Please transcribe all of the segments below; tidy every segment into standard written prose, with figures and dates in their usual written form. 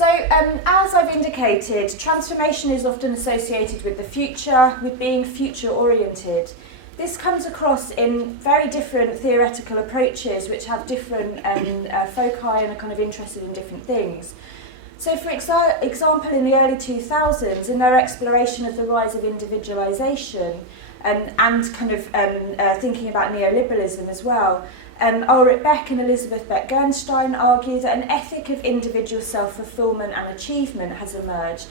So, as I've indicated, transformation is often associated with the future, with being future-oriented. This comes across in very different theoretical approaches which have different foci and are kind of interested in different things. So, for example, in the early 2000s, in their exploration of the rise of individualisation and kind of thinking about neoliberalism as well, Ulrich Beck and Elizabeth Beck-Gernstein argue that an ethic of individual self-fulfillment and achievement has emerged,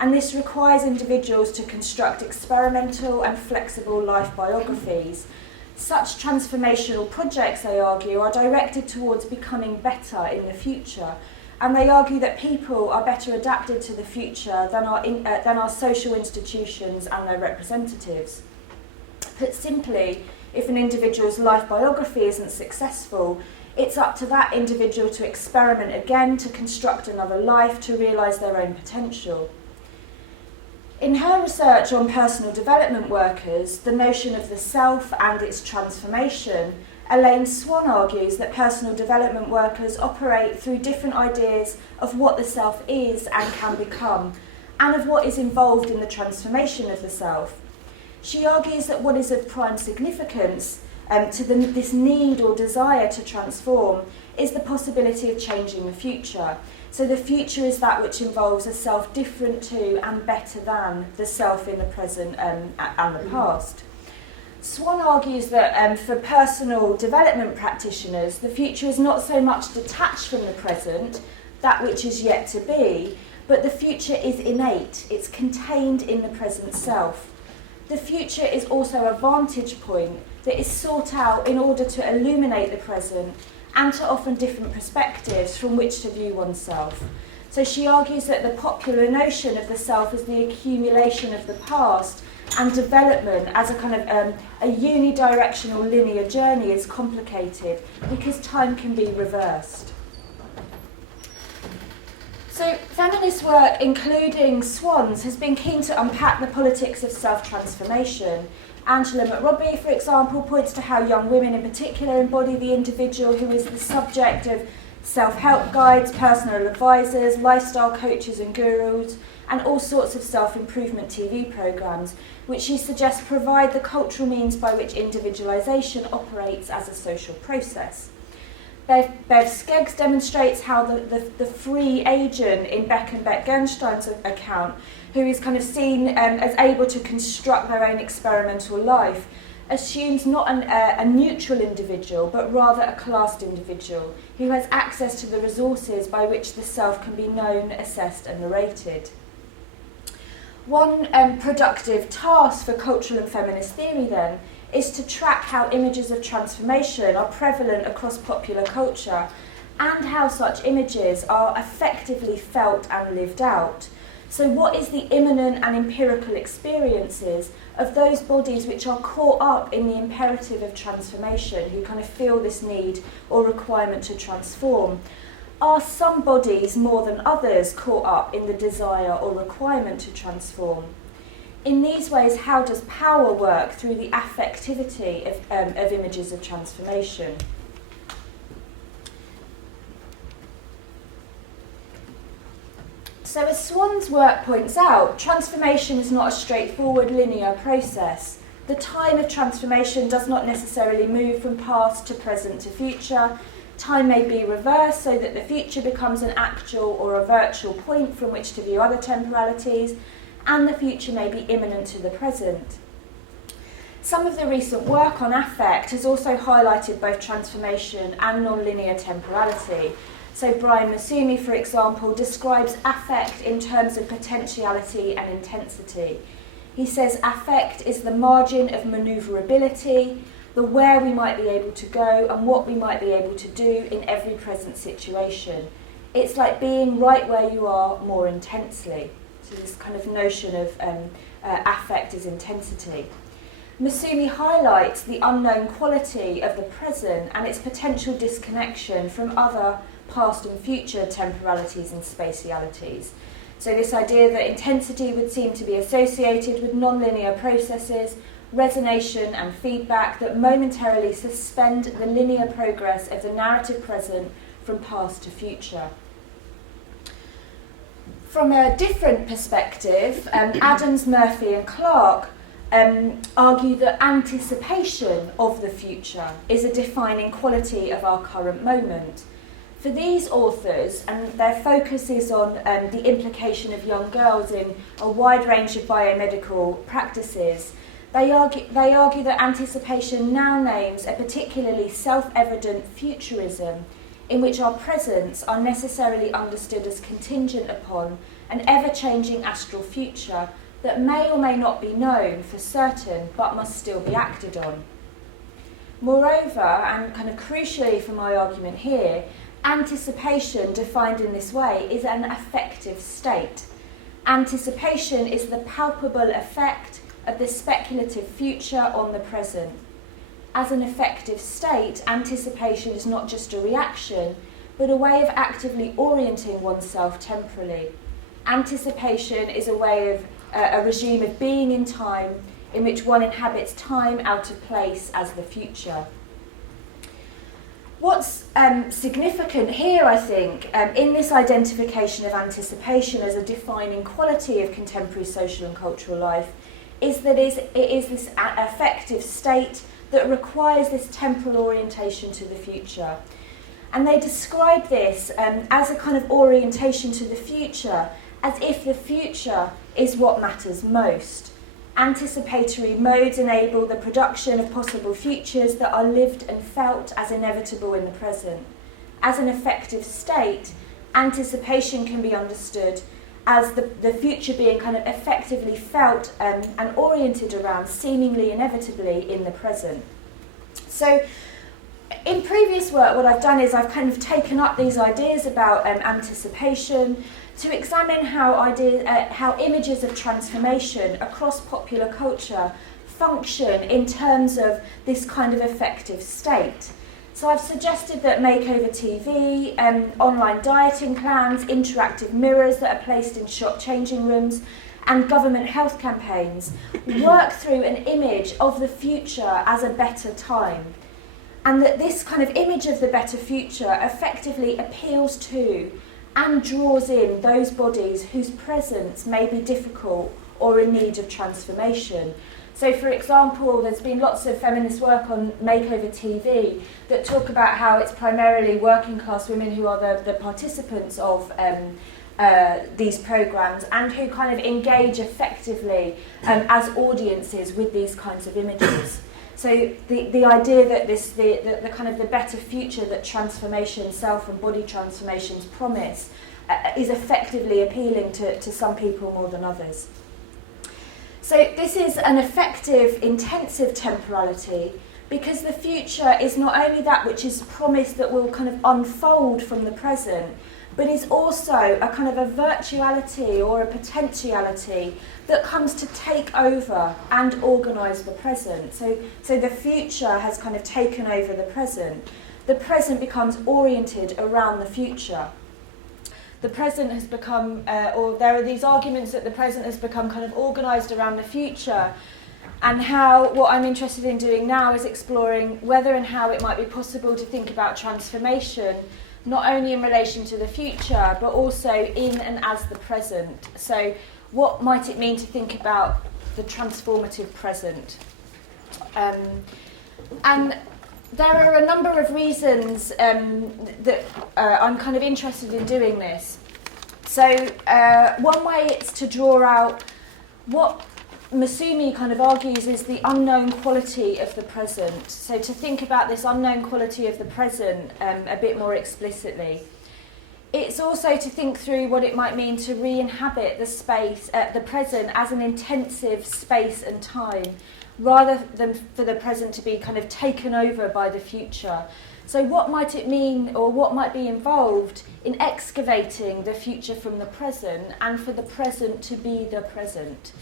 and this requires individuals to construct experimental and flexible life biographies. Such transformational projects, they argue, are directed towards becoming better in the future, and they argue that people are better adapted to the future than our social institutions and their representatives. Put simply, if an individual's life biography isn't successful, it's up to that individual to experiment again, to construct another life, to realise their own potential. In her research on personal development workers, the notion of the self and its transformation, Elaine Swan argues that personal development workers operate through different ideas of what the self is and can become, and of what is involved in the transformation of the self. She argues that what is of prime significance to this need or desire to transform is the possibility of changing the future. So the future is that which involves a self different to and better than the self in the present and the past. Swan argues that for personal development practitioners, the future is not so much detached from the present, that which is yet to be, but the future is innate, it's contained in the present self. The future is also a vantage point that is sought out in order to illuminate the present and to offer different perspectives from which to view oneself. So she argues that the popular notion of the self as the accumulation of the past and development as a kind of a unidirectional linear journey is complicated because time can be reversed. So feminist work, including Swan's, has been keen to unpack the politics of self-transformation. Angela McRobbie, for example, points to how young women in particular embody the individual who is the subject of self-help guides, personal advisors, lifestyle coaches and gurus, and all sorts of self-improvement TV programmes, which she suggests provide the cultural means by which individualisation operates as a social process. Bev Skeggs demonstrates how the free agent in Beck and Beck-Gernstein's account, who is kind of seen as able to construct their own experimental life, assumes not a neutral individual, but rather a classed individual who has access to the resources by which the self can be known, assessed and narrated. One productive task for cultural and feminist theory, then, is to track how images of transformation are prevalent across popular culture and how such images are effectively felt and lived out. So what is the immanent and empirical experiences of those bodies which are caught up in the imperative of transformation, who kind of feel this need or requirement to transform? Are some bodies more than others caught up in the desire or requirement to transform? In these ways, how does power work through the affectivity of images of transformation? So as Swan's work points out, transformation is not a straightforward linear process. The time of transformation does not necessarily move from past to present to future. Time may be reversed so that the future becomes an actual or a virtual point from which to view other temporalities, and the future may be imminent to the present. Some of the recent work on affect has also highlighted both transformation and non-linear temporality. So Brian Masumi, for example, describes affect in terms of potentiality and intensity. He says affect is the margin of manoeuvrability, the where we might be able to go and what we might be able to do in every present situation. It's like being right where you are more intensely. So this kind of notion of affect is intensity. Masumi highlights the unknown quality of the present and its potential disconnection from other past and future temporalities and spatialities. So this idea that intensity would seem to be associated with non-linear processes, resonation and feedback that momentarily suspend the linear progress of the narrative present from past to future. From a different perspective, Adams, Murphy and Clark argue that anticipation of the future is a defining quality of our current moment. For these authors, and their focus is on the implication of young girls in a wide range of biomedical practices, they argue that anticipation now names a particularly self-evident futurism in which our presents are necessarily understood as contingent upon an ever-changing astral future that may or may not be known for certain but must still be acted on. Moreover, and kind of crucially for my argument here, anticipation defined in this way is an affective state. Anticipation is the palpable effect of the speculative future on the present. As an affective state, anticipation is not just a reaction, but a way of actively orienting oneself temporally. Anticipation is a way of a regime of being in time in which one inhabits time out of place as the future. What's significant here, I think, in this identification of anticipation as a defining quality of contemporary social and cultural life is that it is this affective state that requires this temporal orientation to the future. And they describe this as a kind of orientation to the future, as if the future is what matters most. Anticipatory modes enable the production of possible futures that are lived and felt as inevitable in the present. As an affective state, anticipation can be understood as the future being kind of effectively felt and oriented around seemingly inevitably in the present. So in previous work, what I've done is I've kind of taken up these ideas about anticipation to examine how images of transformation across popular culture function in terms of this kind of affective state. So I've suggested that makeover TV, online dieting plans, interactive mirrors that are placed in shop changing rooms, and government health campaigns work through an image of the future as a better time. And that this kind of image of the better future effectively appeals to and draws in those bodies whose presence may be difficult or in need of transformation. So, for example, there's been lots of feminist work on makeover TV that talk about how it's primarily working class women who are the participants of these programmes and who kind of engage effectively as audiences with these kinds of images. So the idea that the kind of the better future that transformation, self and body transformations promise is effectively appealing to some people more than others. So this is an effective, intensive temporality because the future is not only that which is promised that will kind of unfold from the present, but is also a kind of a virtuality or a potentiality that comes to take over and organise the present. So the future has kind of taken over the present. The present becomes oriented around the future. The present has become, or there are these arguments that the present has become kind of organised around the future, and how what I'm interested in doing now is exploring whether and how it might be possible to think about transformation not only in relation to the future, but also in and as the present. So what might it mean to think about the transformative present? And there are a number of reasons that I'm kind of interested in doing this. So one way it's to draw out what Masumi kind of argues is the unknown quality of the present. So to think about this unknown quality of the present a bit more explicitly. It's also to think through what it might mean to re-inhabit the space, the present as an intensive space and time, rather than for the present to be kind of taken over by the future. So what might it mean, or what might be involved in excavating the future from the present and for the present to be the present?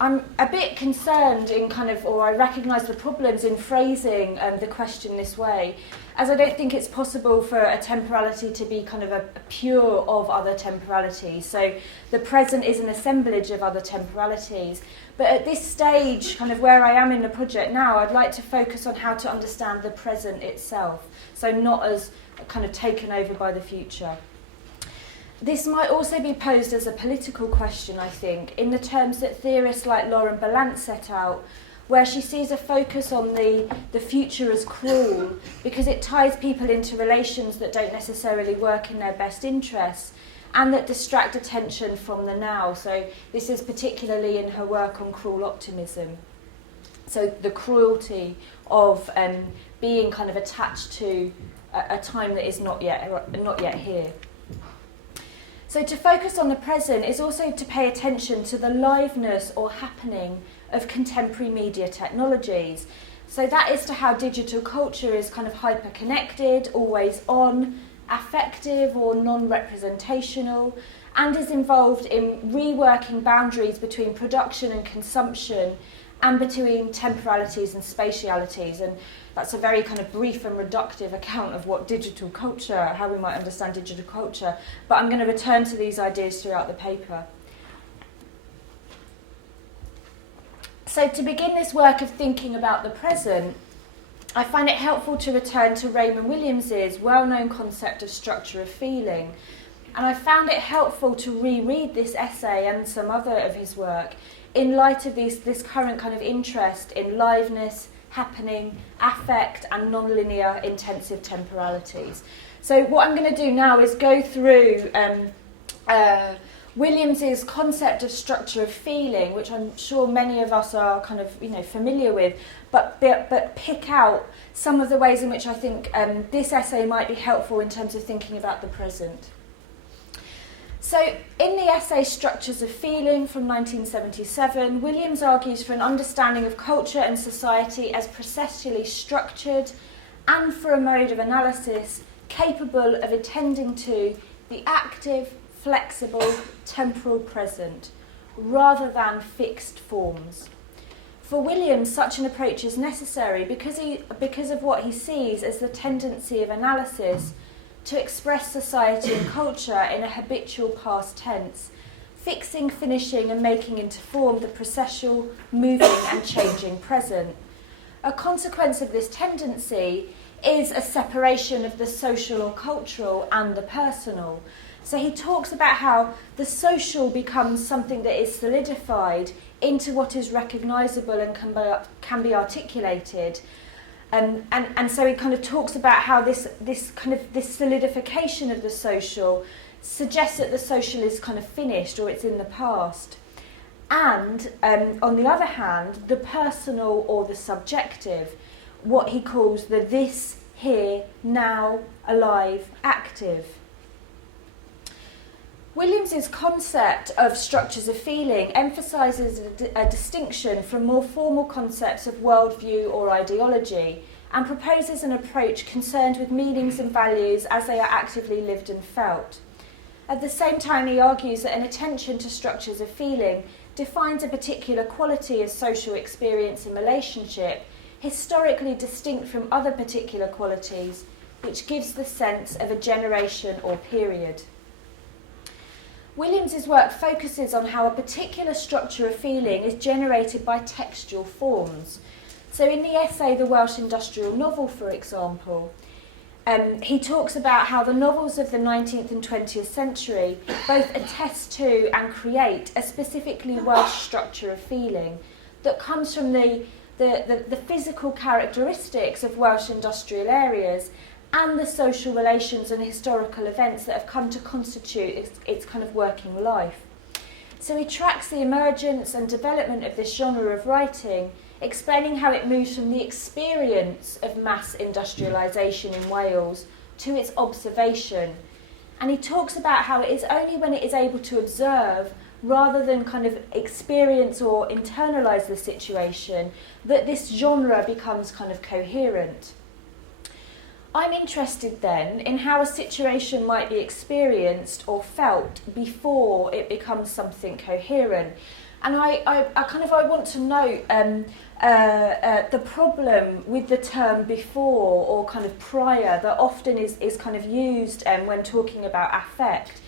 I'm a bit concerned in kind of, or I recognise the problems in phrasing the question this way, as I don't think it's possible for a temporality to be kind of a pure of other temporalities. So the present is an assemblage of other temporalities. But at this stage, kind of where I am in the project now, I'd like to focus on how to understand the present itself. So not as kind of taken over by the future. This might also be posed as a political question, I think, in the terms that theorists like Lauren Ballant set out, where she sees a focus on the future as cruel because it ties people into relations that don't necessarily work in their best interests and that distract attention from the now. So this is particularly in her work on cruel optimism. So the cruelty of being kind of attached to a time that is not yet here. So to focus on the present is also to pay attention to the liveness or happening of contemporary media technologies. So that is to how digital culture is kind of hyper-connected, always on, affective or non-representational, and is involved in reworking boundaries between production and consumption and between temporalities and spatialities. And that's a very kind of brief and reductive account of what digital culture, how we might understand digital culture, but I'm going to return to these ideas throughout the paper. So to begin this work of thinking about the present, I find it helpful to return to Raymond Williams's well-known concept of structure of feeling. And I found it helpful to reread this essay and some other of his work in light of this current kind of interest in liveness, happening, affect, and non-linear intensive temporalities. So what I'm going to do now is go through Williams's concept of structure of feeling, which I'm sure many of us are kind of familiar with, but pick out some of the ways in which I think this essay might be helpful in terms of thinking about the present. So in the essay Structures of Feeling from 1977, Williams argues for an understanding of culture and society as processually structured and for a mode of analysis capable of attending to the active, flexible, temporal present, rather than fixed forms. For Williams, such an approach is necessary because of what he sees as the tendency of analysis to express society and culture in a habitual past tense, fixing, finishing and making into form the processual, moving and changing present. A consequence of this tendency is a separation of the social or cultural and the personal. So he talks about how the social becomes something that is solidified into what is recognisable and can be articulated. And so he kind of talks about how this solidification of the social suggests that the social is kind of finished or it's in the past. And on the other hand, the personal or the subjective, what he calls the this, here, now, alive, active. Williams's concept of structures of feeling emphasises a distinction from more formal concepts of worldview or ideology and proposes an approach concerned with meanings and values as they are actively lived and felt. At the same time, he argues that an attention to structures of feeling defines a particular quality as social experience and relationship, historically distinct from other particular qualities, which gives the sense of a generation or period. Williams's work focuses on how a particular structure of feeling is generated by textual forms. So in the essay The Welsh Industrial Novel, for example, he talks about how the novels of the 19th and 20th century both attest to and create a specifically Welsh structure of feeling that comes from the physical characteristics of Welsh industrial areas and the social relations and historical events that have come to constitute its kind of working life. So he tracks the emergence and development of this genre of writing, explaining how it moves from the experience of mass industrialisation in Wales to its observation. And he talks about how it is only when it is able to observe rather than kind of experience or internalise the situation that this genre becomes kind of coherent. I'm interested then in how a situation might be experienced or felt before it becomes something coherent. And I want to note the problem with the term before or kind of prior that often is kind of used when talking about affect.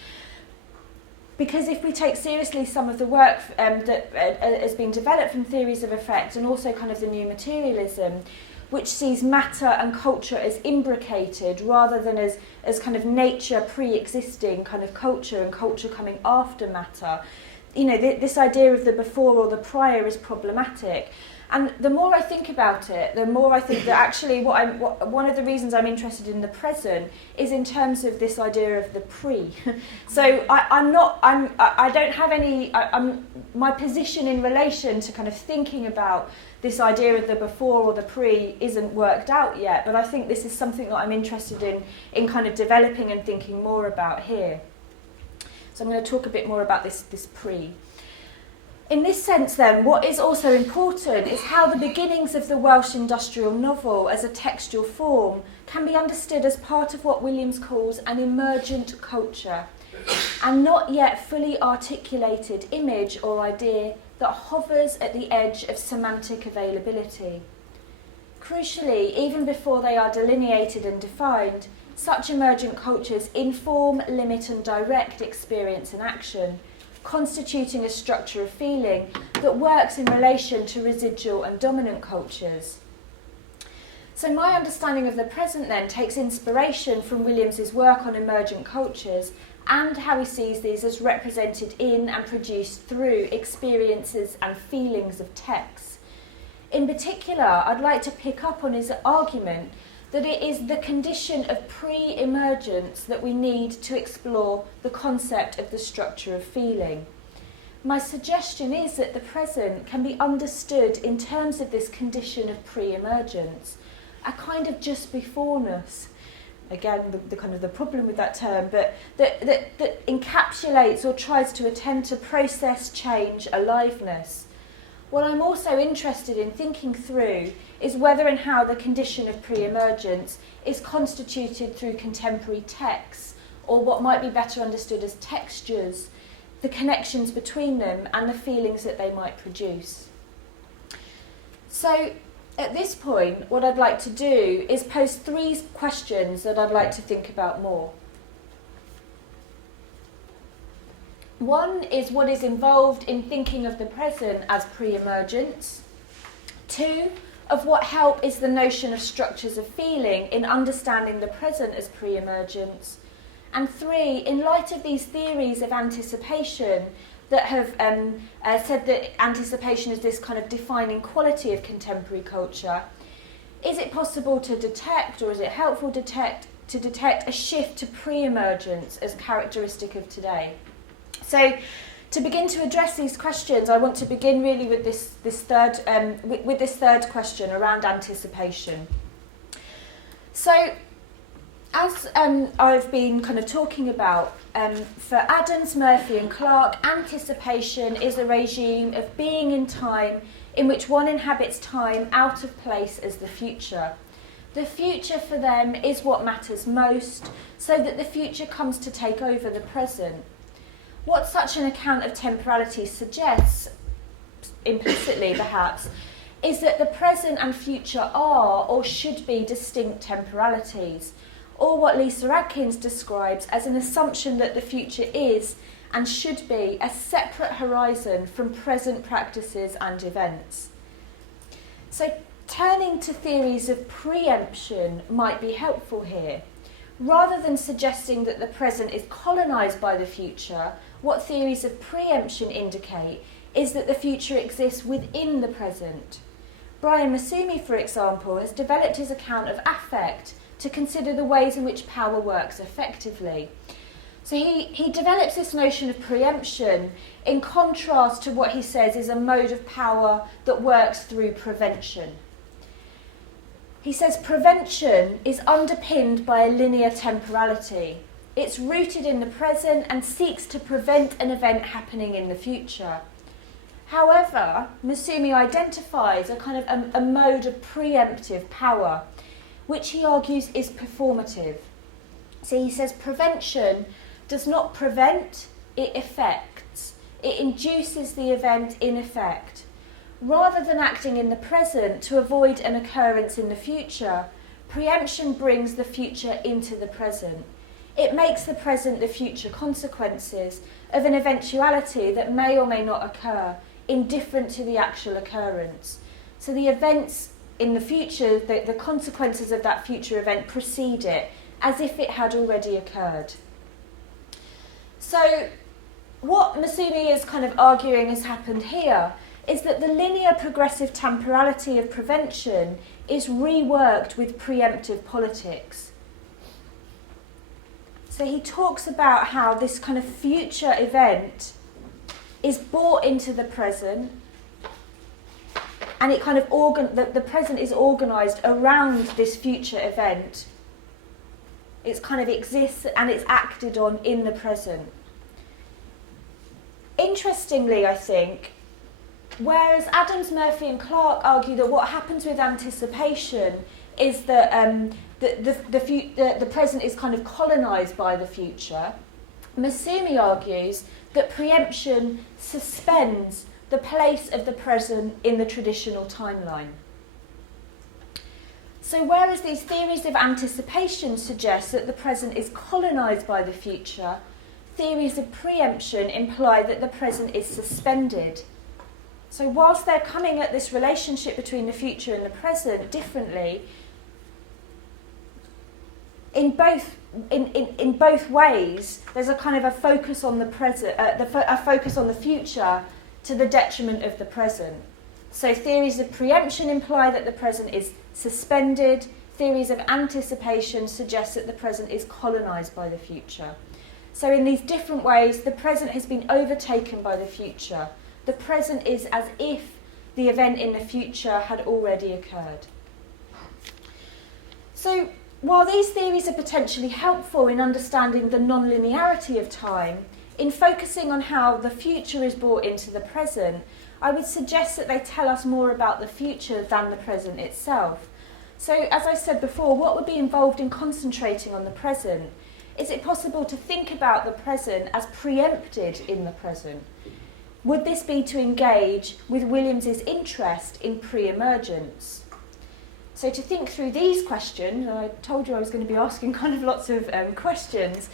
Because if we take seriously some of the work that has been developed from theories of affect and also kind of the new materialism, which sees matter and culture as imbricated rather than as kind of nature pre-existing kind of culture and culture coming after matter. You know, this idea of the before or the prior is problematic. And the more I think about it, the more I think that actually one of the reasons I'm interested in the present is in terms of this idea of the pre. So I don't have any, my position in relation to kind of thinking about this idea of the before or the pre isn't worked out yet, but I think this is something that I'm interested in kind of developing and thinking more about here. So I'm going to talk a bit more about this pre. In this sense then, what is also important is how the beginnings of the Welsh industrial novel as a textual form can be understood as part of what Williams calls an emergent culture, and not yet fully articulated image or idea that hovers at the edge of semantic availability. Crucially, even before they are delineated and defined, such emergent cultures inform, limit and direct experience and action, constituting a structure of feeling that works in relation to residual and dominant cultures. So my understanding of the present then takes inspiration from Williams's work on emergent cultures and how he sees these as represented in and produced through experiences and feelings of texts. In particular, I'd like to pick up on his argument that it is the condition of pre-emergence that we need to explore the concept of the structure of feeling. My suggestion is that the present can be understood in terms of this condition of pre-emergence, a kind of just beforeness. Again, the kind of the problem with that term, but that encapsulates or tries to attend to process, change, aliveness. What I'm also interested in thinking through is whether and how the condition of pre-emergence is constituted through contemporary texts, or what might be better understood as textures, the connections between them and the feelings that they might produce. So at this point, what I'd like to do is pose 3 questions that I'd like to think about more. One is what is involved in thinking of the present as pre-emergence. 2, of what help is the notion of structures of feeling in understanding the present as pre-emergence. And 3, in light of these theories of anticipation that have said that anticipation is this kind of defining quality of contemporary culture, is it possible to detect, or is it helpful to detect a shift to pre-emergence as characteristic of today? So, to begin to address these questions, I want to begin really with this third question around anticipation. So, as I've been kind of talking about, for Adams, Murphy and Clark, anticipation is a regime of being in time in which one inhabits time out of place as the future. The future for them is what matters most, so that the future comes to take over the present. What such an account of temporality suggests, implicitly perhaps, is that the present and future are or should be distinct temporalities, or what Lisa Adkins describes as an assumption that the future is and should be a separate horizon from present practices and events. So turning to theories of preemption might be helpful here. Rather than suggesting that the present is colonised by the future, what theories of preemption indicate is that the future exists within the present. Brian Masumi, for example, has developed his account of affect to consider the ways in which power works effectively. So he develops this notion of preemption in contrast to what he says is a mode of power that works through prevention. He says prevention is underpinned by a linear temporality. It's rooted in the present and seeks to prevent an event happening in the future. However, Masumi identifies a kind of a mode of preemptive power, which he argues is performative. So he says prevention does not prevent, it effects. It induces the event in effect. Rather than acting in the present to avoid an occurrence in the future, preemption brings the future into the present. It makes the present the future consequences of an eventuality that may or may not occur, indifferent to the actual occurrence. So the events in the future, the consequences of that future event precede it, as if it had already occurred. So what Masumi is kind of arguing has happened here is that the linear progressive temporality of prevention is reworked with preemptive politics. So he talks about how this kind of future event is brought into the present, and it kind of the present is organised around this future event. It kind of exists and it's acted on in the present. Interestingly, I think, whereas Adams, Murphy and Clark argue that what happens with anticipation is that the present is kind of colonised by the future, Masumi argues that preemption suspends the place of the present in the traditional timeline. So whereas these theories of anticipation suggest that the present is colonised by the future, theories of preemption imply that the present is suspended. So whilst they're coming at this relationship between the future and the present differently, in both ways, there's a kind of a focus on the present, a focus on the future to the detriment of the present. So theories of preemption imply that the present is suspended. Theories of anticipation suggest that the present is colonised by the future. So in these different ways, the present has been overtaken by the future. The present is as if the event in the future had already occurred. So while these theories are potentially helpful in understanding the non-linearity of time, in focusing on how the future is brought into the present, I would suggest that they tell us more about the future than the present itself. So, as I said before, what would be involved in concentrating on the present? Is it possible to think about the present as preempted in the present? Would this be to engage with Williams's interest in pre-emergence? So to think through these questions, and I told you I was going to be asking kind of lots of questions,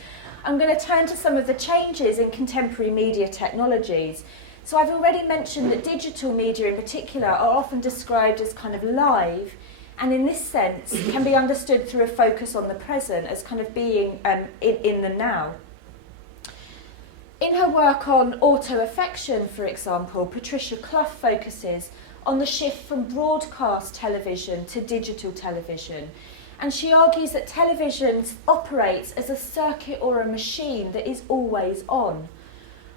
I'm going to turn to some of the changes in contemporary media technologies. So I've already mentioned that digital media in particular are often described as kind of live, and in this sense can be understood through a focus on the present as kind of being in the now. In her work on auto-affection, for example, Patricia Clough focuses on the shift from broadcast television to digital television. And she argues that television operates as a circuit or a machine that is always on,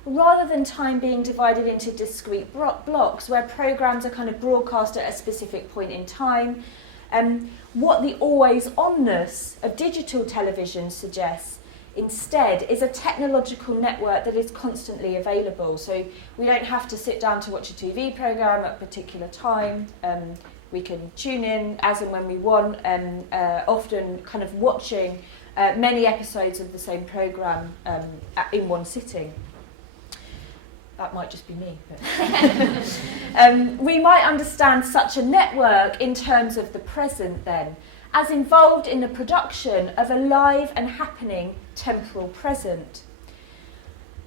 rather than time being divided into discrete blocks where programmes are kind of broadcast at a specific point in time. What the always-onness of digital television suggests instead is a technological network that is constantly available. So we don't have to sit down to watch a TV programme at a particular time. We can tune in as and when we want, often kind of watching many episodes of the same programme in one sitting. That might just be me. But we might understand such a network in terms of the present then, as involved in the production of a live and happening temporal present.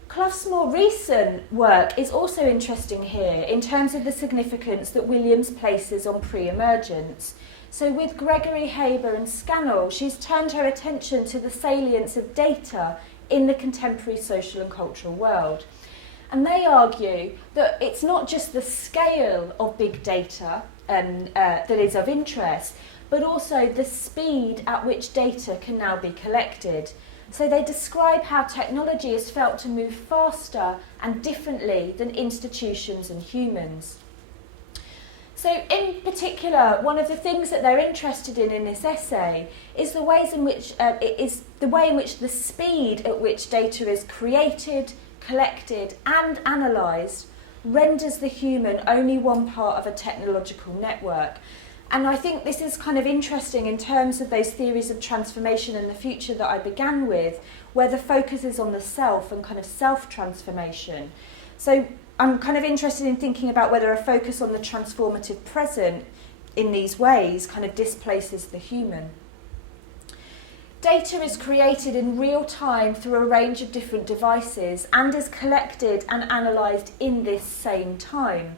Clough's more recent work is also interesting here in terms of the significance that Williams places on pre-emergence. So with Gregory, Haber and Scannell, she's turned her attention to the salience of data in the contemporary social and cultural world. And they argue that it's not just the scale of big data that is of interest, but also the speed at which data can now be collected. So they describe how technology is felt to move faster and differently than institutions and humans. So in particular, one of the things that they're interested in this essay is the way in which the speed at which data is created, collected and analysed renders the human only one part of a technological network. And I think this is kind of interesting in terms of those theories of transformation and the future that I began with, where the focus is on the self and kind of self-transformation. So I'm kind of interested in thinking about whether a focus on the transformative present in these ways kind of displaces the human. Data is created in real time through a range of different devices and is collected and analysed in this same time.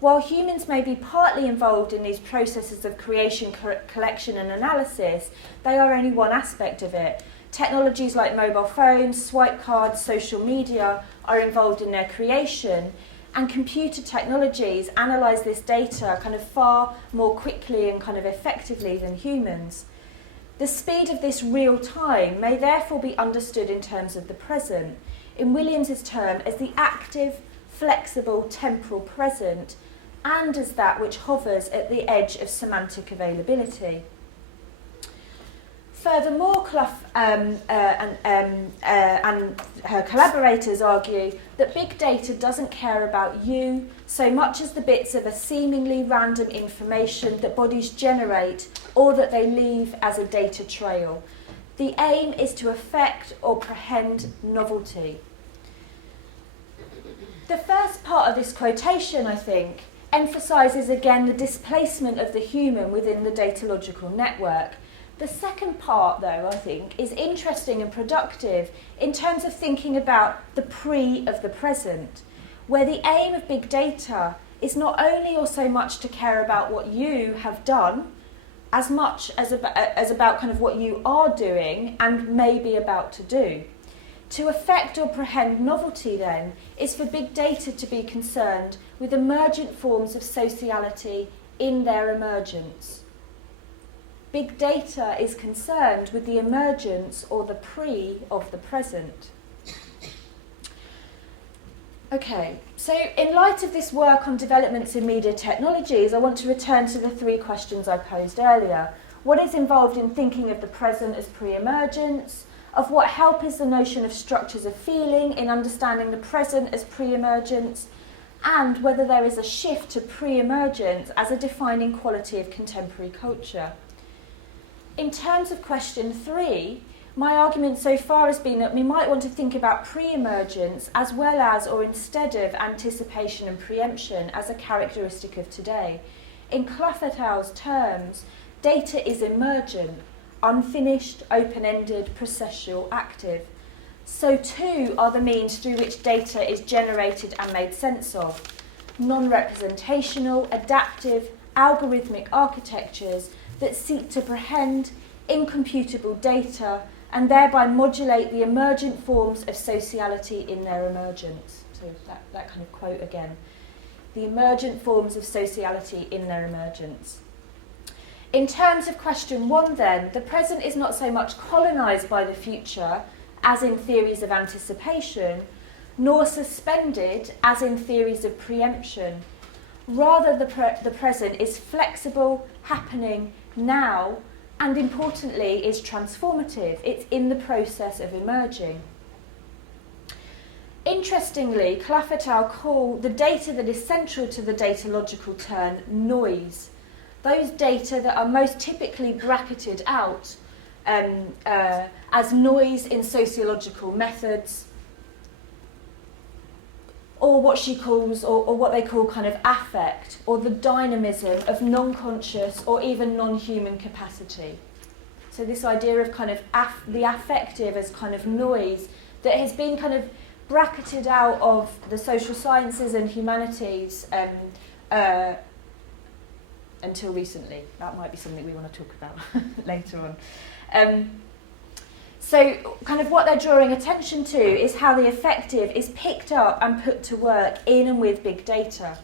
While humans may be partly involved in these processes of creation, collection and analysis, they are only one aspect of it. Technologies like mobile phones, swipe cards, social media are involved in their creation, and computer technologies analyse this data kind of far more quickly and kind of effectively than humans. The speed of this real time may therefore be understood in terms of the present, in Williams's term as the active, flexible temporal present, and as that which hovers at the edge of semantic availability. Furthermore, Clough and her collaborators argue that big data doesn't care about you so much as the bits of a seemingly random information that bodies generate or that they leave as a data trail. The aim is to affect or prehend novelty. The first part of this quotation, I think, emphasises again the displacement of the human within the datalogical network. The second part, though, I think, is interesting and productive in terms of thinking about the pre of the present, where the aim of big data is not only or so much to care about what you have done, as much as about kind of what you are doing and may be about to do. To affect or prehend novelty, then, is for big data to be concerned with emergent forms of sociality in their emergence. Big data is concerned with the emergence or the pre of the present. Okay, so in light of this work on developments in media technologies, I want to return to the three questions I posed earlier. What is involved in thinking of the present as pre-emergence? Of what help is the notion of structures of feeling in understanding the present as pre-emergence? And whether there is a shift to pre-emergence as a defining quality of contemporary culture. In terms of question 3, my argument so far has been that we might want to think about pre-emergence as well as or instead of anticipation and preemption as a characteristic of today. In Clough et al.'s terms, data is emergent, unfinished, open-ended, processual, active. So too are the means through which data is generated and made sense of. Non-representational, adaptive, algorithmic architectures that seek to prehend incomputable data and thereby modulate the emergent forms of sociality in their emergence. So that kind of quote again. The emergent forms of sociality in their emergence. In terms of question 1 then, the present is not so much colonised by the future, as in theories of anticipation, nor suspended, as in theories of preemption. Rather, the present is flexible, happening now, and importantly is transformative. It's in the process of emerging. Interestingly, Clough et al. Call the data that is central to the datalogical turn noise. Those data that are most typically bracketed out as noise in sociological methods, or what she calls, or what they call kind of affect, or the dynamism of non-conscious or even non-human capacity. So this idea of kind of the affective as kind of noise that has been kind of bracketed out of the social sciences and humanities until recently. That might be something we want to talk about later on. So kind of what they're drawing attention to is how the affective is picked up and put to work in and with big data.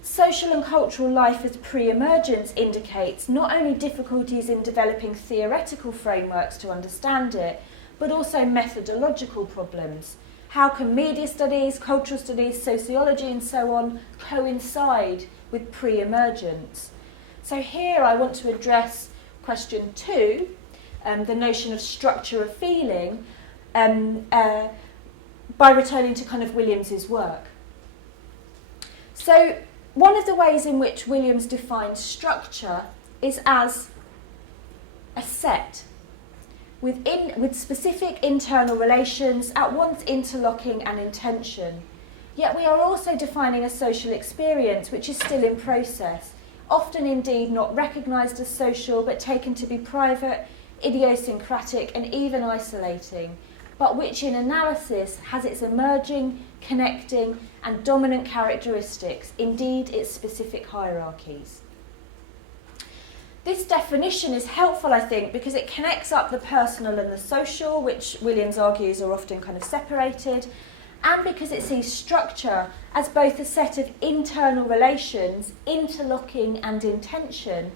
Social and cultural life as pre-emergence indicates not only difficulties in developing theoretical frameworks to understand it, but also methodological problems. How can media studies, cultural studies, sociology and so on coincide with pre-emergence? So here I want to address question 2, the notion of structure of feeling, by returning to kind of Williams's work. So one of the ways in which Williams defines structure is as a set with specific internal relations at once interlocking and in tension. Yet we are also defining a social experience which is still in process, often indeed not recognised as social but taken to be private, idiosyncratic and even isolating, but which in analysis has its emerging, connecting, and dominant characteristics, indeed its specific hierarchies. This definition is helpful, I think, because it connects up the personal and the social, which Williams argues are often kind of separated, and because it sees structure as both a set of internal relations, interlocking and in tension,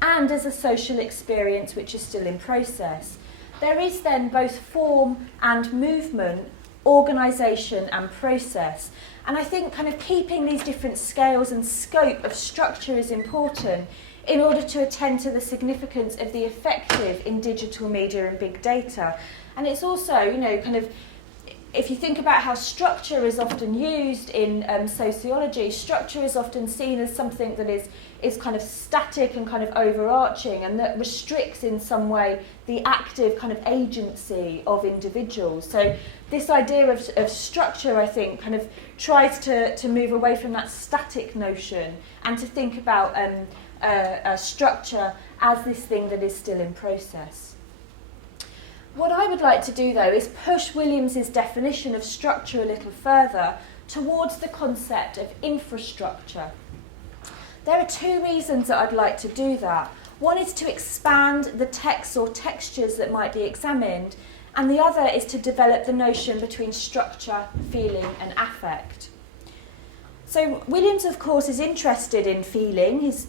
and as a social experience which is still in process. There is then both form and movement, organisation and process. And I think kind of keeping these different scales and scope of structure is important in order to attend to the significance of the effective in digital media and big data. And it's also, you know, kind of, if you think about how structure is often used in sociology, structure is often seen as something that is kind of static and kind of overarching, and that restricts in some way the active kind of agency of individuals. So this idea of structure, I think, kind of tries to move away from that static notion and to think about structure as this thing that is still in process. What I would like to do, though, is push Williams's definition of structure a little further towards the concept of infrastructure. There are two reasons that I'd like to do that. One is to expand the texts or textures that might be examined, and the other is to develop the notion between structure, feeling, and affect. So Williams, of course, is interested in feeling. His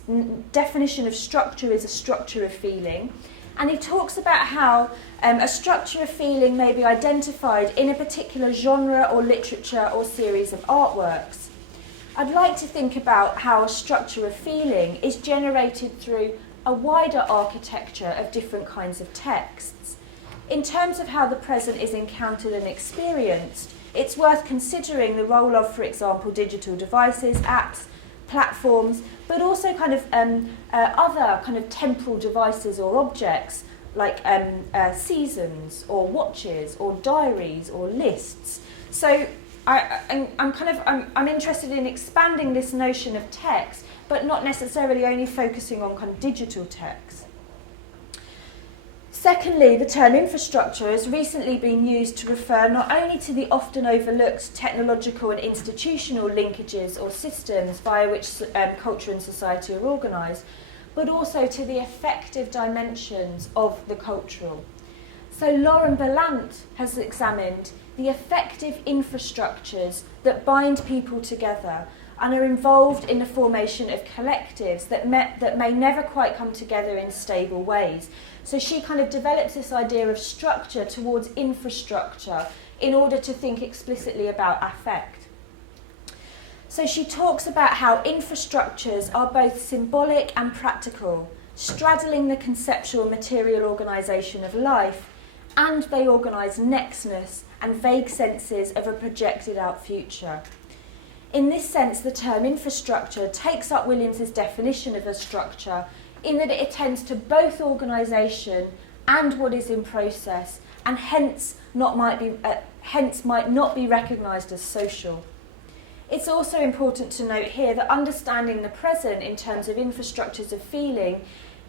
definition of structure is a structure of feeling. And he talks about how a structure of feeling may be identified in a particular genre or literature or series of artworks. I'd like to think about how a structure of feeling is generated through a wider architecture of different kinds of texts. In terms of how the present is encountered and experienced, it's worth considering the role of, for example, digital devices, apps, platforms, but also kind of other kind of temporal devices or objects like seasons or watches or diaries or lists. So I'm interested in expanding this notion of text, but not necessarily only focusing on kind of digital text. Secondly, the term infrastructure has recently been used to refer not only to the often overlooked technological and institutional linkages or systems via which culture and society are organised, but also to the affective dimensions of the cultural. So Lauren Ballant has examined the affective infrastructures that bind people together and are involved in the formation of collectives that may never quite come together in stable ways. So she kind of develops this idea of structure towards infrastructure in order to think explicitly about affect. So she talks about how infrastructures are both symbolic and practical, straddling the conceptual material organisation of life, and they organise nextness and vague senses of a projected out future. In this sense, the term infrastructure takes up Williams's definition of a structure in that it attends to both organisation and what is in process, and hence might not be recognised as social. It's also important to note here that understanding the present in terms of infrastructures of feeling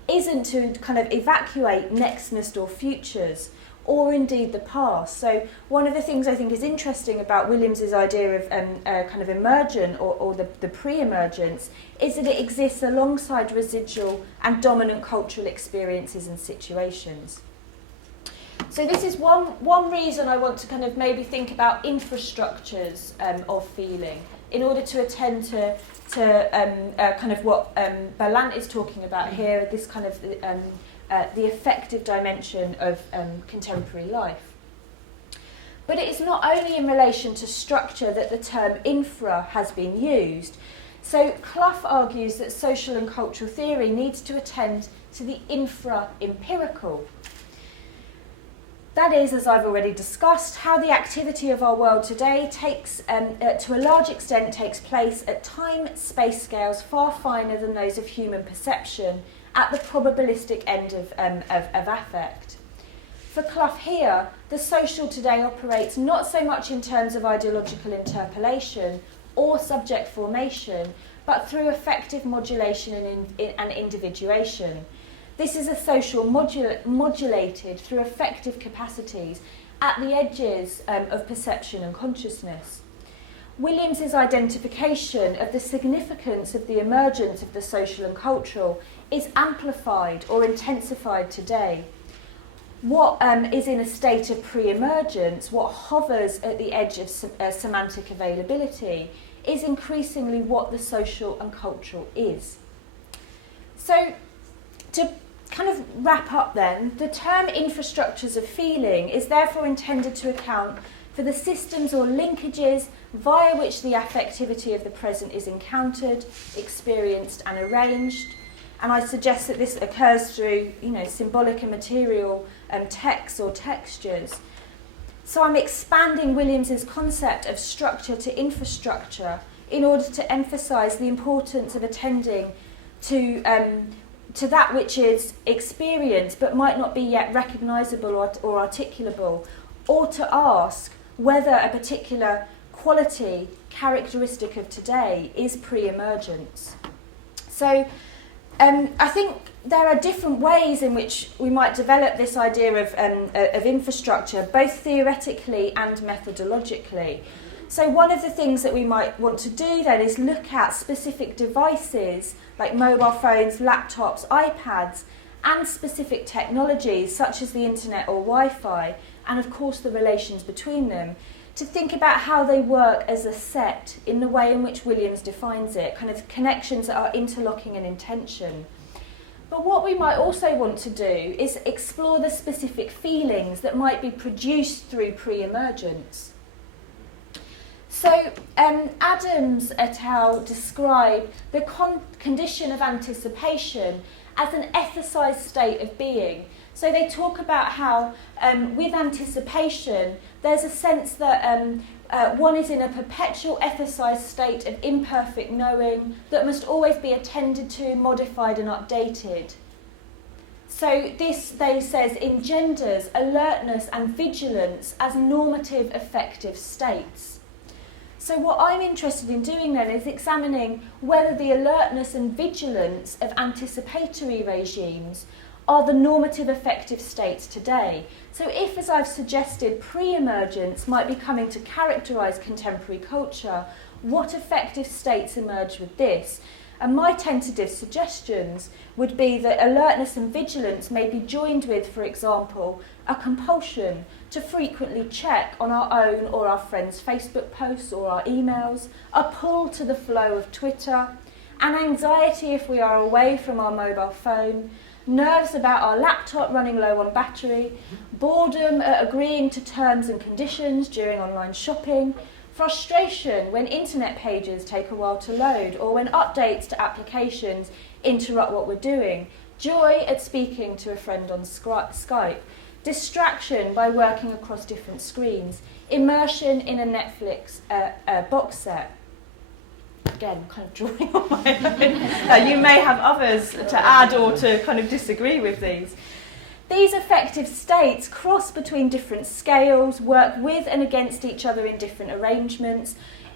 isn't to kind of evacuate nextness or futures, or indeed the past. So one of the things I think is interesting about Williams's idea of kind of emergent or the pre-emergence is that it exists alongside residual and dominant cultural experiences and situations. So this is one reason I want to kind of maybe think about infrastructures of feeling in order to attend to kind of what Ballant is talking about here, this kind of the affective dimension of contemporary life. But it is not only in relation to structure that the term infra has been used. So Clough argues that social and cultural theory needs to attend to the infra-empirical. That is, as I've already discussed, how the activity of our world today takes, to a large extent, takes place at time-space scales far finer than those of human perception, at the probabilistic end of affect. For Clough here, the social today operates not so much in terms of ideological interpolation or subject formation, but through affective modulation and individuation. This is a social modulated through affective capacities at the edges of perception and consciousness. Williams's identification of the significance of the emergence of the social and cultural is amplified or intensified today. What is in a state of pre-emergence, what hovers at the edge of semantic availability, is increasingly what the social and cultural is. So, to kind of wrap up then, the term infrastructures of feeling is therefore intended to account for the systems or linkages via which the affectivity of the present is encountered, experienced and arranged. And I suggest that this occurs through, symbolic and material texts or textures. So I'm expanding Williams's concept of structure to infrastructure in order to emphasise the importance of attending to that which is experienced but might not be yet recognisable or articulable, or to ask whether a particular quality, characteristic of today, is pre-emergence. So I think there are different ways in which we might develop this idea of infrastructure, both theoretically and methodologically. So one of the things that we might want to do then is look at specific devices like mobile phones, laptops, iPads, and specific technologies such as the internet or Wi-Fi, and of course the relations between them, to think about how they work as a set in the way in which Williams defines it, kind of connections that are interlocking and in tension. But what we might also want to do is explore the specific feelings that might be produced through pre-emergence. So Adams et al. Describe the condition of anticipation as an ethicized state of being. So they talk about how with anticipation there's a sense that one is in a perpetual ethicized state of imperfect knowing that must always be attended to, modified and updated. So this, they says, engenders alertness and vigilance as normative effective states. So what I'm interested in doing then is examining whether the alertness and vigilance of anticipatory regimes are the normative effective states today. So if, as I've suggested, pre-emergence might be coming to characterise contemporary culture, what effective states emerge with this? And my tentative suggestions would be that alertness and vigilance may be joined with, for example, a compulsion to frequently check on our own or our friends' Facebook posts or our emails, a pull to the flow of Twitter, an anxiety if we are away from our mobile phone, nerves about our laptop running low on battery, boredom at agreeing to terms and conditions during online shopping, frustration when internet pages take a while to load or when updates to applications interrupt what we're doing, joy at speaking to a friend on Skype, distraction by working across different screens, immersion in a Netflix box set. Again, kind of drawing on my own. You may have others to add or to kind of disagree with these. These affective states cross between different scales, work with and against each other in different arrangements,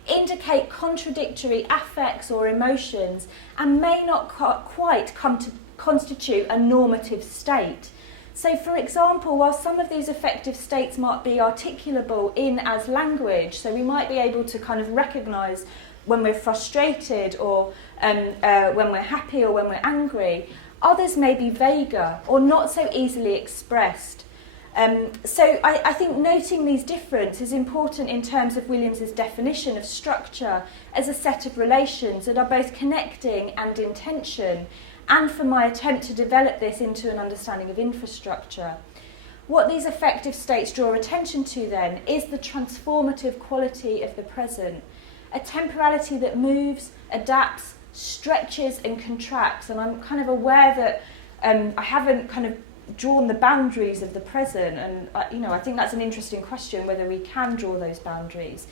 indicate contradictory affects or emotions, and may not quite come to constitute a normative state. So, for example, while some of these affective states might be articulable in as language, so we might be able to kind of recognise when we're frustrated or when we're happy or when we're angry, others may be vaguer or not so easily expressed. So I think noting these differences is important in terms of Williams's definition of structure as a set of relations that are both connecting and in tension, and for my attempt to develop this into an understanding of infrastructure. What these affective states draw attention to then is the transformative quality of the present, a temporality that moves, adapts, stretches and contracts. And I'm kind of aware that I haven't kind of drawn the boundaries of the present, and I think that's an interesting question, whether we can draw those boundaries.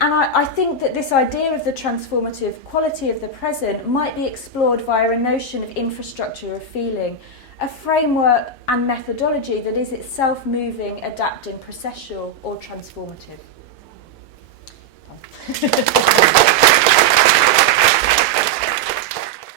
And I think that this idea of the transformative quality of the present might be explored via a notion of infrastructure of feeling, a framework and methodology that is itself moving, adapting, processual or transformative.